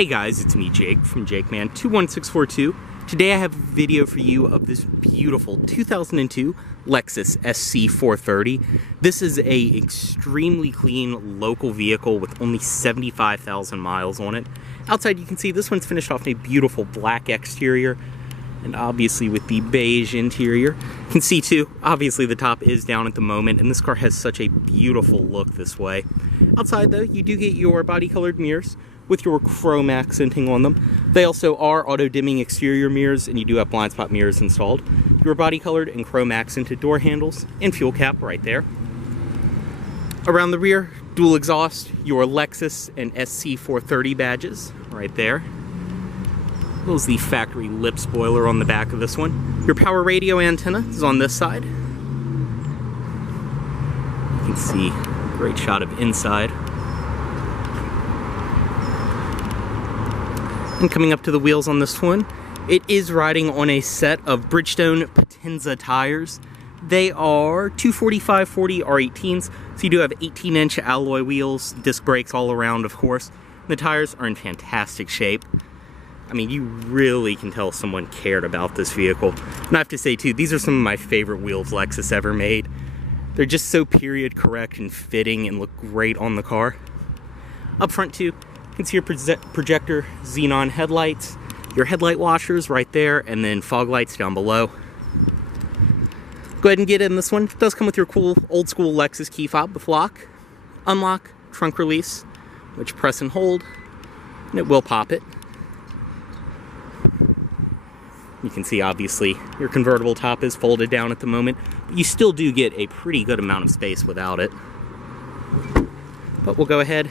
Hey guys, it's me Jake from JakeMan21642. Today I have a video for you of this beautiful 2002 Lexus SC430. This is a extremely clean local vehicle with only 75,000 miles on it. Outside you can see this one's finished off in a beautiful black exterior and obviously with the beige interior. You can see too, obviously the top is down at the moment and this car has such a beautiful look this way. Outside though, you do get your body colored mirrors with your chrome accenting on them. They also are auto-dimming exterior mirrors, and you do have blind spot mirrors installed. Your body-colored and chrome accented door handles and fuel cap right there. Around the rear, dual exhaust, your Lexus and SC430 badges right there. There's the factory lip spoiler on the back of this one. Your power radio antenna is on this side. You can see a great shot of inside. And coming up to the wheels on this one, it is riding on a set of Bridgestone Potenza tires. They are 245/40 R18s, so you do have 18-inch alloy wheels, disc brakes all around, of course. The tires are in fantastic shape. I mean, you really can tell someone cared about this vehicle. And I have to say, too, these are some of my favorite wheels Lexus ever made. They're just so period correct and fitting and look great on the car. Up front, too, you can see your projector xenon headlights, your headlight washers right there, and then fog lights down below. Go ahead and get in this one. It does come with your cool old school Lexus key fob with lock, unlock, trunk release, which press and hold, and it will pop it. You can see obviously your convertible top is folded down at the moment, but you still do get a pretty good amount of space without it. But we'll go ahead,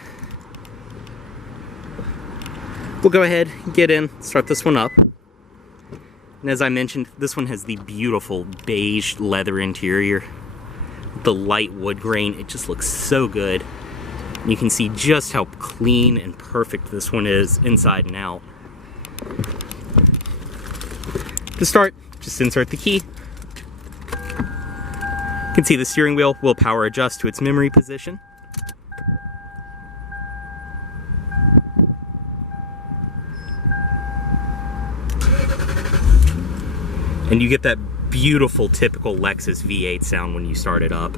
get in, start this one up. And as I mentioned, this one has the beautiful beige leather interior. The light wood grain, it just looks so good. And you can see just how clean and perfect this one is inside and out. To start, just insert the key. You can see the steering wheel will power adjust to its memory position. And you get that beautiful, typical Lexus V8 sound when you start it up.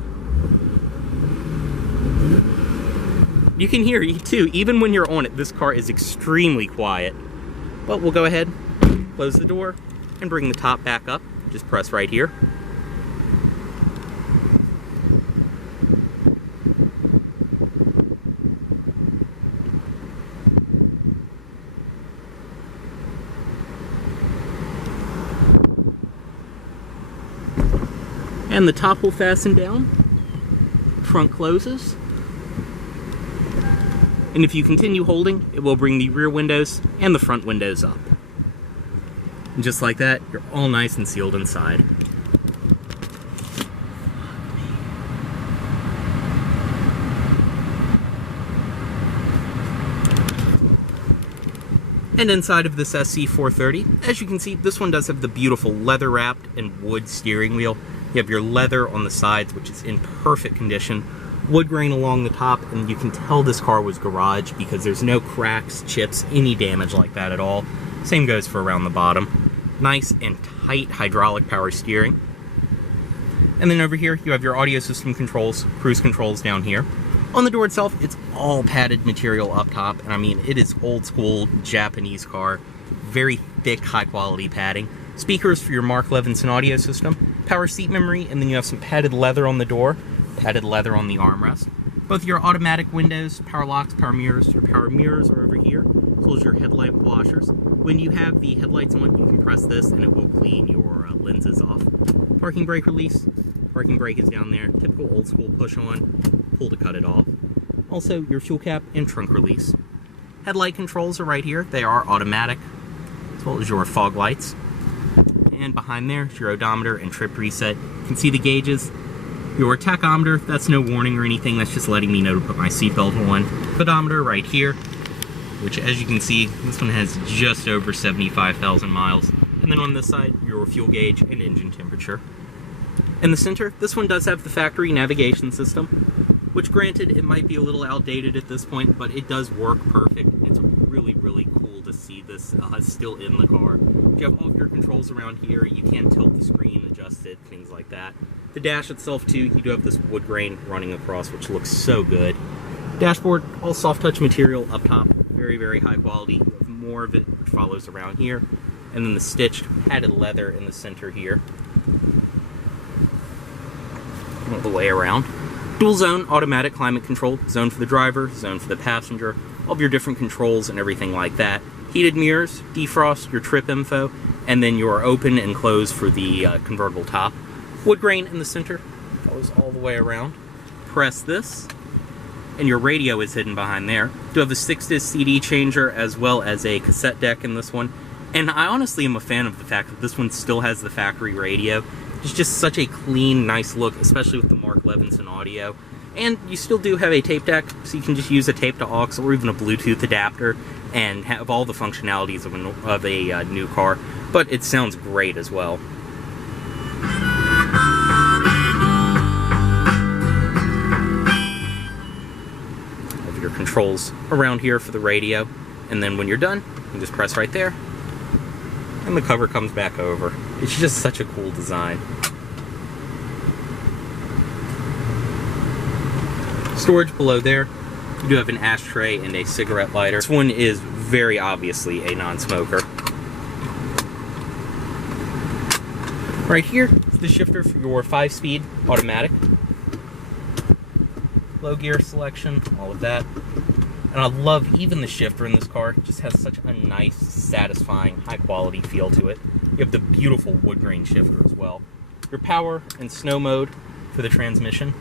You can hear it too, even when you're on it, this car is extremely quiet. But we'll go ahead, close the door, and bring the top back up. Just press right here. And the top will fasten down, trunk closes, and if you continue holding, it will bring the rear windows and the front windows up. And just like that, you're all nice and sealed inside. And inside of this SC430, as you can see, this one does have the beautiful leather-wrapped and wood steering wheel. You have your leather on the sides, which is in perfect condition. Wood grain along the top, and you can tell this car was garaged because there's no cracks, chips, any damage like that at all. Same goes for around the bottom. Nice and tight hydraulic power steering. And then over here, you have your audio system controls, cruise controls down here. On the door itself, it's all padded material up top, and I mean, it is old school Japanese car. Very thick, high quality padding. Speakers for your Mark Levinson audio system, power seat memory, and then you have some padded leather on the door, padded leather on the armrest. Both your automatic windows, power locks, power mirrors, your power mirrors are over here, as well as your headlight washers. When you have the headlights on, you can press this and it will clean your lenses off. Parking brake release, parking brake is down there, typical old school push on, pull to cut it off. Also your fuel cap and trunk release. Headlight controls are right here, they are automatic, as well as your fog lights. And behind there is your odometer and trip reset. You can see the gauges. Your tachometer, that's no warning or anything, that's just letting me know to put my seatbelt on. Pedometer right here, which as you can see, this one has just over 75,000 miles. And then on this side, your fuel gauge and engine temperature. In the center, this one does have the factory navigation system, which granted, it might be a little outdated at this point, but it does work perfect. It's a really, really cool see this still in the car. You have all of your controls around here. You can tilt the screen, adjust it, things like that. The dash itself too, you do have this wood grain running across, which looks so good. Dashboard, all soft touch material up top, very, very high quality. You have more of it, which follows around here. And then the stitched padded leather in the center here. All the way around. Dual zone automatic climate control, zone for the driver, zone for the passenger, all of your different controls and everything like that. Heated mirrors, defrost, your trip info, and then your open and close for the convertible top. Wood grain in the center, goes all the way around. Press this, and your radio is hidden behind there. You do have a 6-disc CD changer as well as a cassette deck in this one. And I honestly am a fan of the fact that this one still has the factory radio. It's just such a clean, nice look, especially with the Mark Levinson audio. And you still do have a tape deck, so you can just use a tape to aux or even a Bluetooth adapter and have all the functionalities of a new car. But it sounds great as well. Have your controls around here for the radio, and then when you're done, you just press right there, and the cover comes back over. It's just such a cool design. Storage below there. You do have an ashtray and a cigarette lighter. This one is very obviously a non-smoker. Right here is the shifter for your 5-speed automatic. Low gear selection, all of that. And I love even the shifter in this car. It just has such a nice, satisfying, high-quality feel to it. You have the beautiful wood grain shifter as well. Your power and snow mode for the transmission,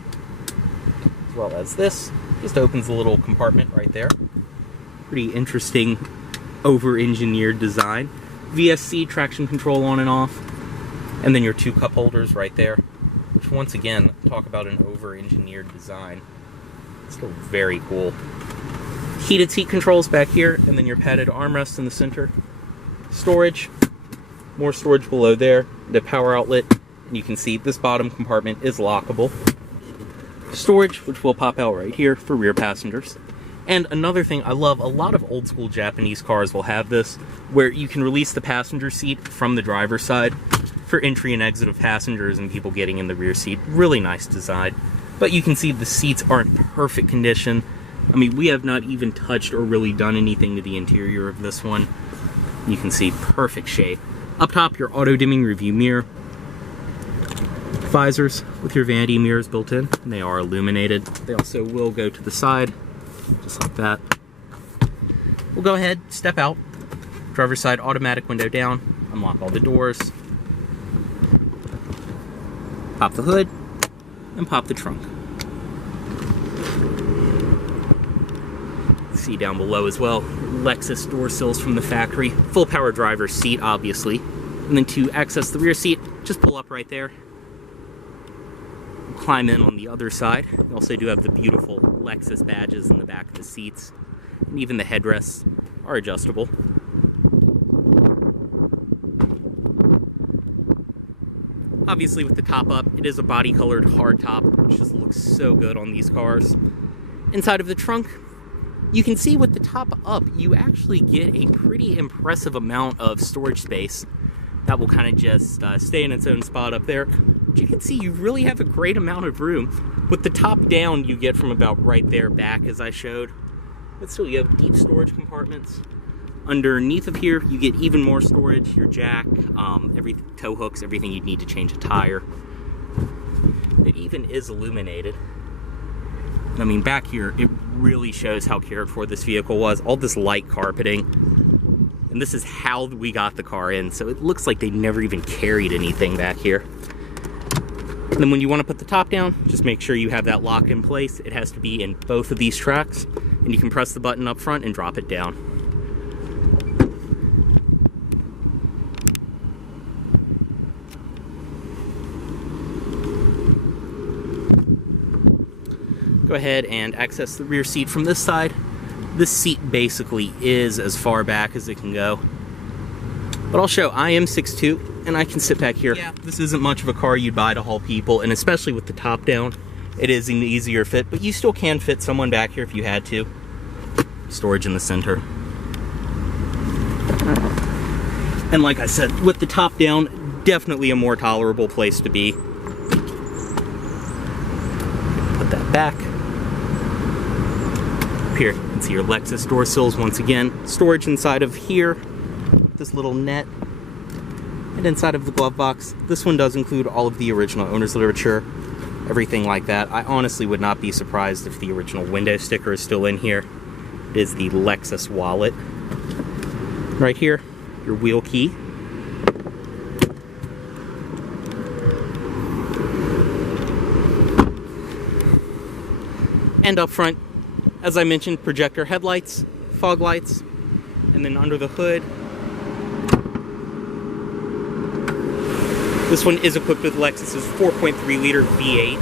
as well as this. Just opens the little compartment right there. Pretty interesting, over-engineered design. VSC traction control on and off. And then your 2 cup holders right there. Which, once again, talk about an over-engineered design. Still very cool. Heated seat controls back here, and then your padded armrest in the center. Storage, more storage below there, the power outlet, and you can see this bottom compartment is lockable. Storage, which will pop out right here for rear passengers. And another thing I love, a lot of old school Japanese cars will have this, where you can release the passenger seat from the driver's side for entry and exit of passengers and people getting in the rear seat. Really nice design. But you can see the seats are in perfect condition. I mean, we have not even touched or really done anything to the interior of this one. You can see perfect shape. Up top, your auto-dimming review mirror. Visors with your vanity mirrors built in. And they are illuminated. They also will go to the side, just like that. We'll go ahead, step out. Driver's side automatic window down. Unlock all the doors. Pop the hood. And pop the trunk. See down below as well, Lexus door sills from the factory. Full power driver's seat, obviously. And then to access the rear seat, just pull up right there. Climb in on the other side. You also do have the beautiful Lexus badges in the back of the seats. And even the headrests are adjustable. Obviously with the top up, it is a body colored hard top, which just looks so good on these cars. Inside of the trunk, you can see with the top up, you actually get a pretty impressive amount of storage space that will kind of just stay in its own spot up there. But you can see you really have a great amount of room. With the top down, you get from about right there back, as I showed. But still, you have deep storage compartments. Underneath of here, you get even more storage, your jack, every tow hooks, everything you'd need to change a tire. It even is illuminated. I mean, back here, it really shows how cared for this vehicle was. All this light carpeting. And this is how we got the car in, so it looks like they never even carried anything back here. And then when you want to put the top down, just make sure you have that lock in place. It has to be in both of these tracks, and you can press the button up front and drop it down. Go ahead and access the rear seat from this side. This seat basically is as far back as it can go. But I'll show, I am 6'2", and I can sit back here. Yeah, this isn't much of a car you'd buy to haul people, and especially with the top down, it is an easier fit, but you still can fit someone back here if you had to. Storage in the center. And like I said, with the top down, definitely a more tolerable place to be. Put that back. Up here, you can see your Lexus door sills once again. Storage inside of here, this little net. And inside of the glove box, this one does include all of the original owner's literature, everything like that. I honestly would not be surprised if the original window sticker is still in here. It is the Lexus wallet. Right here, your wheel key. And up front, as I mentioned, projector headlights, fog lights, and then under the hood, this one is equipped with Lexus's 4.3 liter V8. You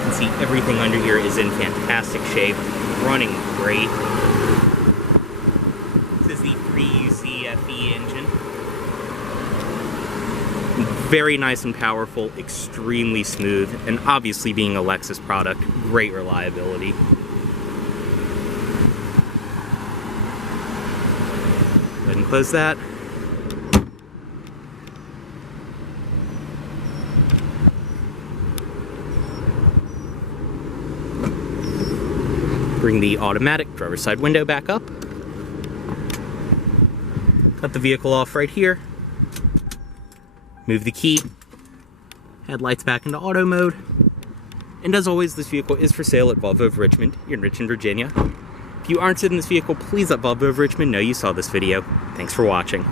can see everything under here is in fantastic shape, running great. This is the 3UC FE engine. Very nice and powerful, extremely smooth, and obviously being a Lexus product, great reliability. Go ahead and close that. Bring the automatic driver's side window back up. Cut the vehicle off right here. Move the key. Headlights back into auto mode. And as always, this vehicle is for sale at Volvo of Richmond in Richmond, Virginia. If you aren't interested in this vehicle, please let Volvo of Richmond know you saw this video. Thanks for watching.